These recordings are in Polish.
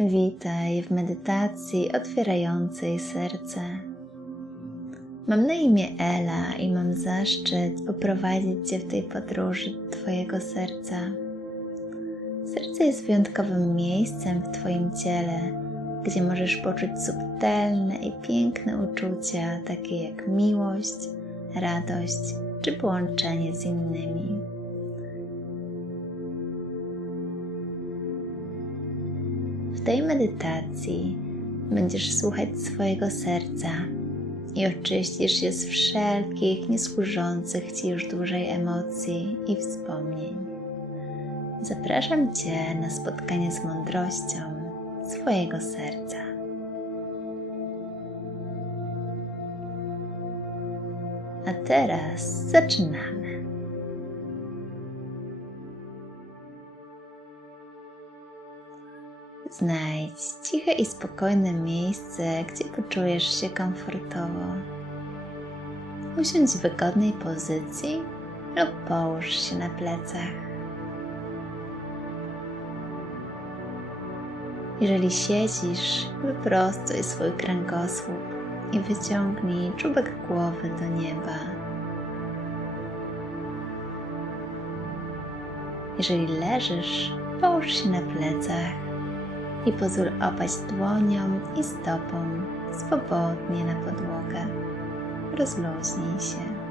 Witaj w medytacji otwierającej serce. Mam na imię Ela i mam zaszczyt poprowadzić Cię w tej podróży Twojego serca. Serce jest wyjątkowym miejscem w Twoim ciele, gdzie możesz poczuć subtelne i piękne uczucia, takie jak miłość, radość czy połączenie z innymi. Tej medytacji będziesz słuchać swojego serca i oczyścisz je z wszelkich niesłużących Ci już dłużej emocji i wspomnień. Zapraszam Cię na spotkanie z mądrością swojego serca. A teraz zaczynamy. Znajdź ciche i spokojne miejsce, gdzie poczujesz się komfortowo. Usiądź w wygodnej pozycji lub połóż się na plecach. Jeżeli siedzisz, wyprostuj swój kręgosłup i wyciągnij czubek głowy do nieba. Jeżeli leżysz, połóż się na plecach i pozwól opaść dłonią i stopą swobodnie na podłogę. Rozluźnij się.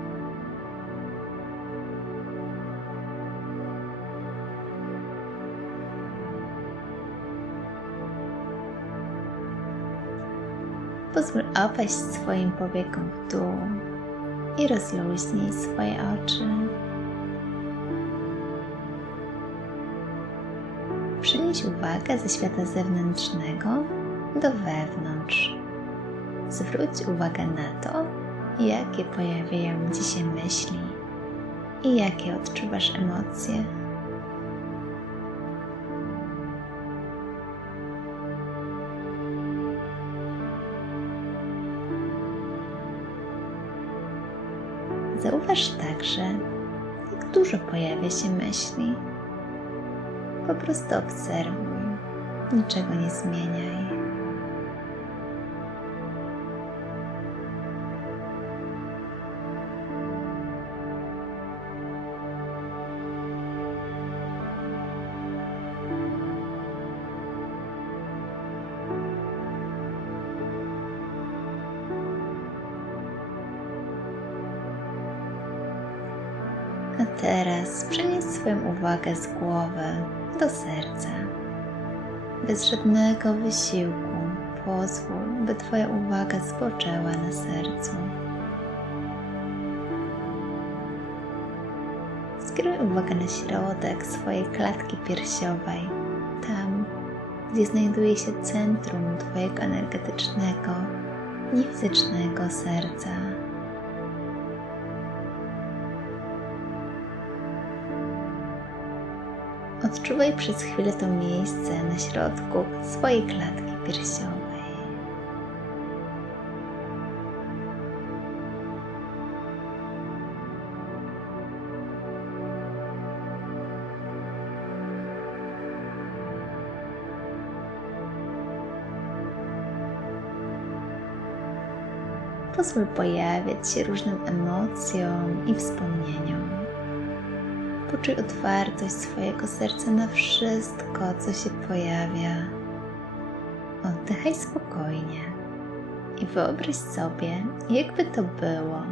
Pozwól opaść swoim powiekom w dół i rozluźnij swoje oczy. Przenieś uwagę ze świata zewnętrznego do wewnątrz. Zwróć uwagę na to, jakie pojawiają Ci się myśli i jakie odczuwasz emocje. Zauważ także, jak dużo pojawia się myśli. Po prostu obserwuj, niczego nie zmieniaj. A teraz przenieś swoją uwagę z głowy do serca. Bez żadnego wysiłku pozwól, by Twoja uwaga spoczęła na sercu. Skieruj uwagę na środek swojej klatki piersiowej, tam, gdzie znajduje się centrum Twojego energetycznego i fizycznego serca. Odczuwaj przez chwilę to miejsce na środku swojej klatki piersiowej. Pozwól pojawiać się różnym emocjom i wspomnieniom. Poczuj otwartość swojego serca na wszystko, co się pojawia. Oddychaj spokojnie i wyobraź sobie, jakby to było,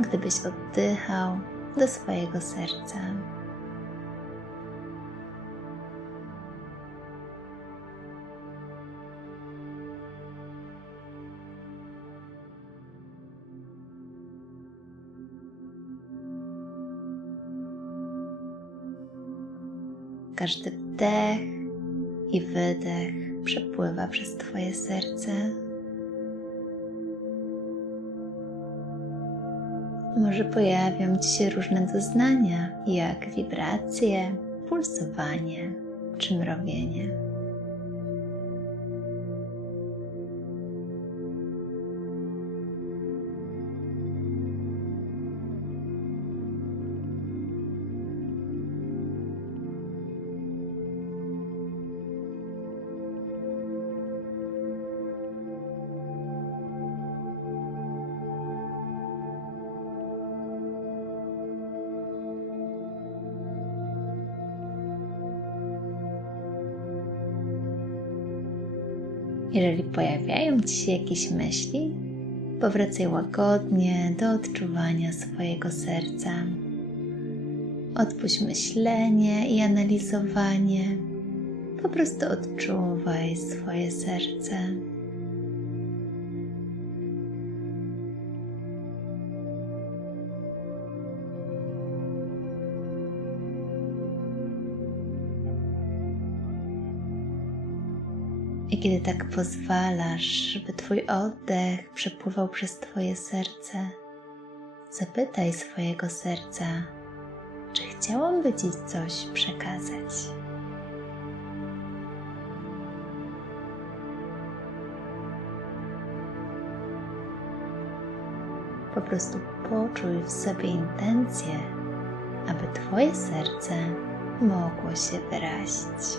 gdybyś oddychał do swojego serca. Każdy wdech i wydech przepływa przez Twoje serce. Może pojawią Ci się różne doznania, jak wibracje, pulsowanie czy mrowienie. Jeżeli pojawiają Ci się jakieś myśli, powracaj łagodnie do odczuwania swojego serca. Odpuść myślenie i analizowanie. Po prostu odczuwaj swoje serce. I kiedy tak pozwalasz, żeby Twój oddech przepływał przez Twoje serce, zapytaj swojego serca, czy chciałam Ci coś przekazać. Po prostu poczuj w sobie intencję, aby Twoje serce mogło się wyrazić.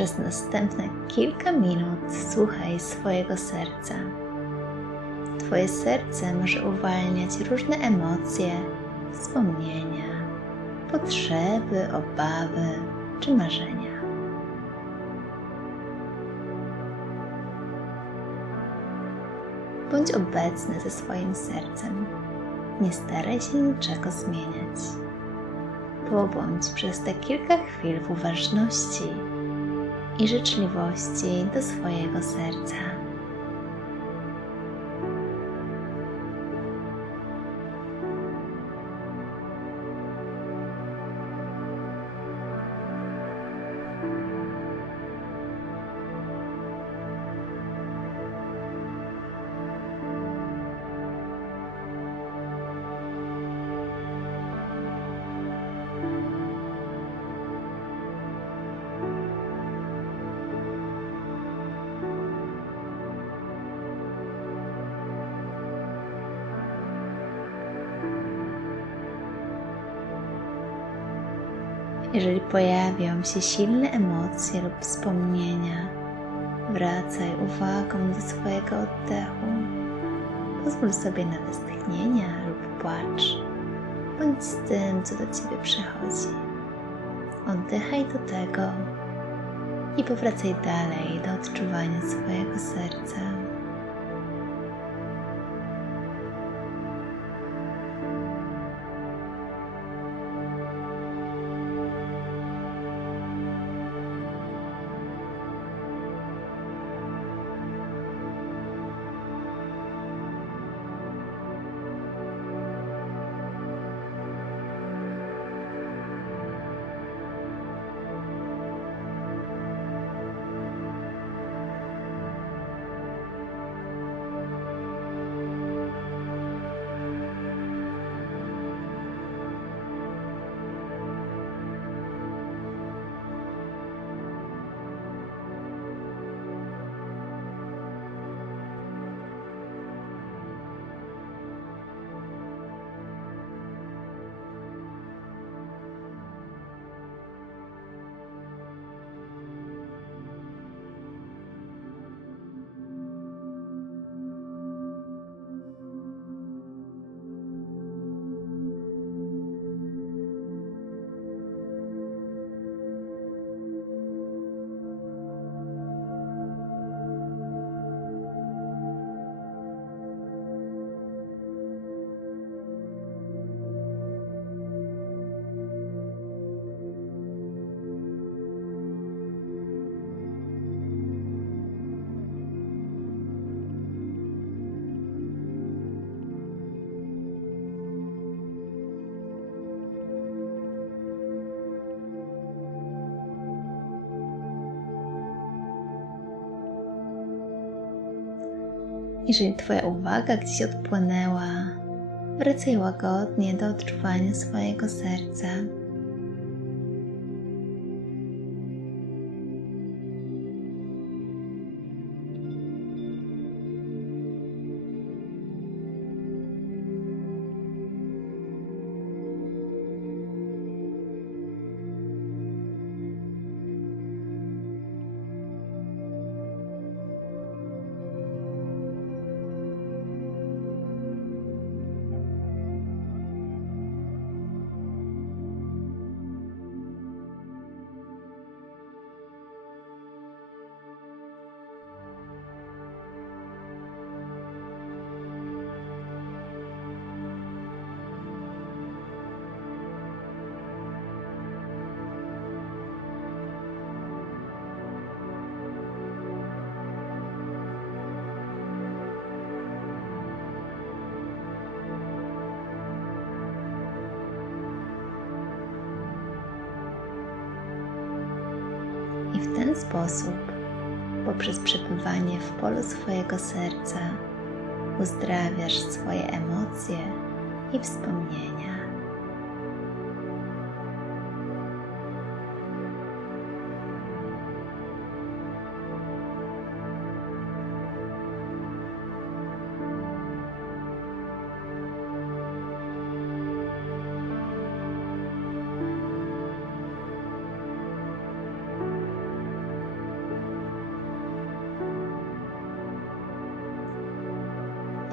Przez następne kilka minut słuchaj swojego serca. Twoje serce może uwalniać różne emocje, wspomnienia, potrzeby, obawy czy marzenia. Bądź obecny ze swoim sercem. Nie staraj się niczego zmieniać. Pobądź przez te kilka chwil w uważności i życzliwości do swojego serca. Jeżeli pojawią się silne emocje lub wspomnienia, wracaj uwagą do swojego oddechu. Pozwól sobie na westchnienia lub płacz. Bądź z tym, co do Ciebie przychodzi. Oddychaj do tego i powracaj dalej do odczuwania swojego serca. Jeżeli Twoja uwaga gdzieś odpłynęła, wracaj łagodnie do odczuwania swojego serca. Ten sposób, poprzez przebywanie w polu swojego serca, uzdrawiasz swoje emocje i wspomnienia.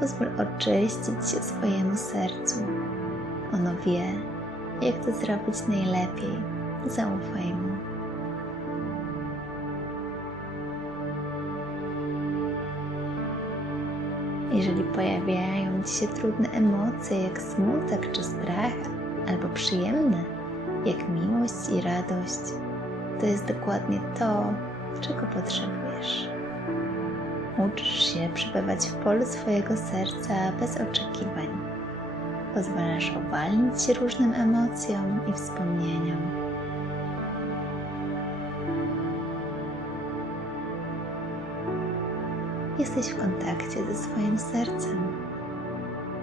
Pozwól oczyścić się swojemu sercu. Ono wie, jak to zrobić najlepiej. Zaufaj mu. Jeżeli pojawiają Ci się trudne emocje, jak smutek czy strach, albo przyjemne, jak miłość i radość, to jest dokładnie to, czego potrzebujesz. Uczysz się przebywać w polu swojego serca bez oczekiwań. Pozwalasz uwalnić się różnym emocjom i wspomnieniom. Jesteś w kontakcie ze swoim sercem.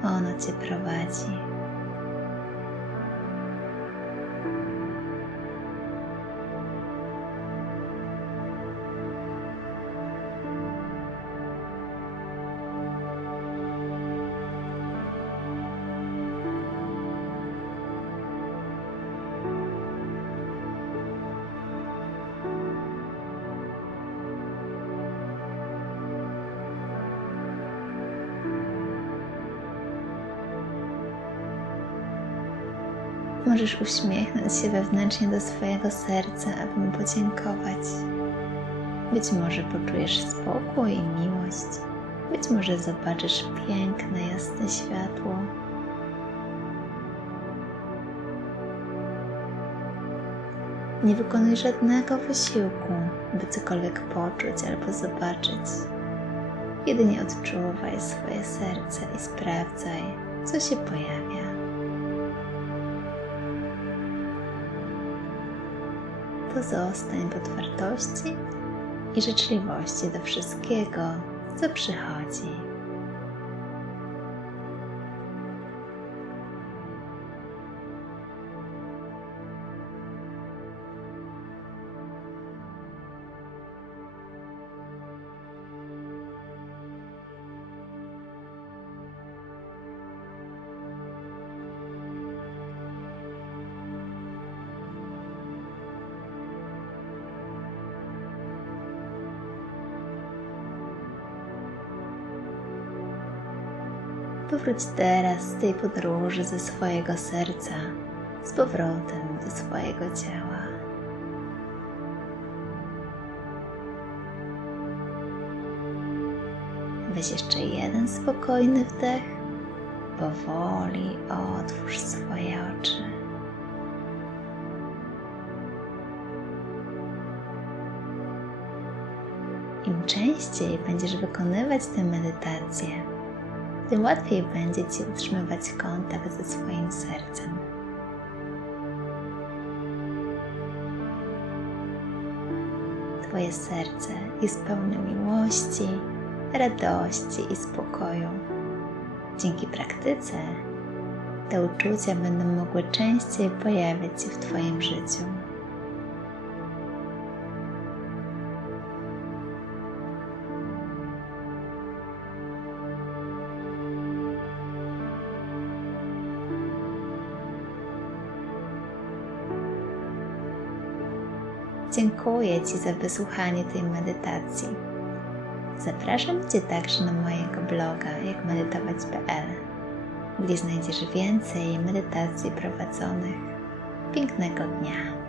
Ono cię prowadzi. Możesz uśmiechnąć się wewnętrznie do swojego serca, aby mu podziękować. Być może poczujesz spokój i miłość. Być może zobaczysz piękne, jasne światło. Nie wykonuj żadnego wysiłku, by cokolwiek poczuć albo zobaczyć. Jedynie odczuwaj swoje serce i sprawdzaj, co się pojawia. Pozostań w otwartości i życzliwości do wszystkiego, co przychodzi. Powróć teraz z tej podróży ze swojego serca z powrotem do swojego ciała. Weź jeszcze jeden spokojny wdech. Powoli otwórz swoje oczy. Im częściej będziesz wykonywać tę medytację, tym łatwiej będzie Ci utrzymywać kontakt ze swoim sercem. Twoje serce jest pełne miłości, radości i spokoju. Dzięki praktyce te uczucia będą mogły częściej pojawiać się w Twoim życiu. Dziękuję Ci za wysłuchanie tej medytacji. Zapraszam Cię także na mojego bloga jakmedytować.pl, gdzie znajdziesz więcej medytacji prowadzonych. Pięknego dnia!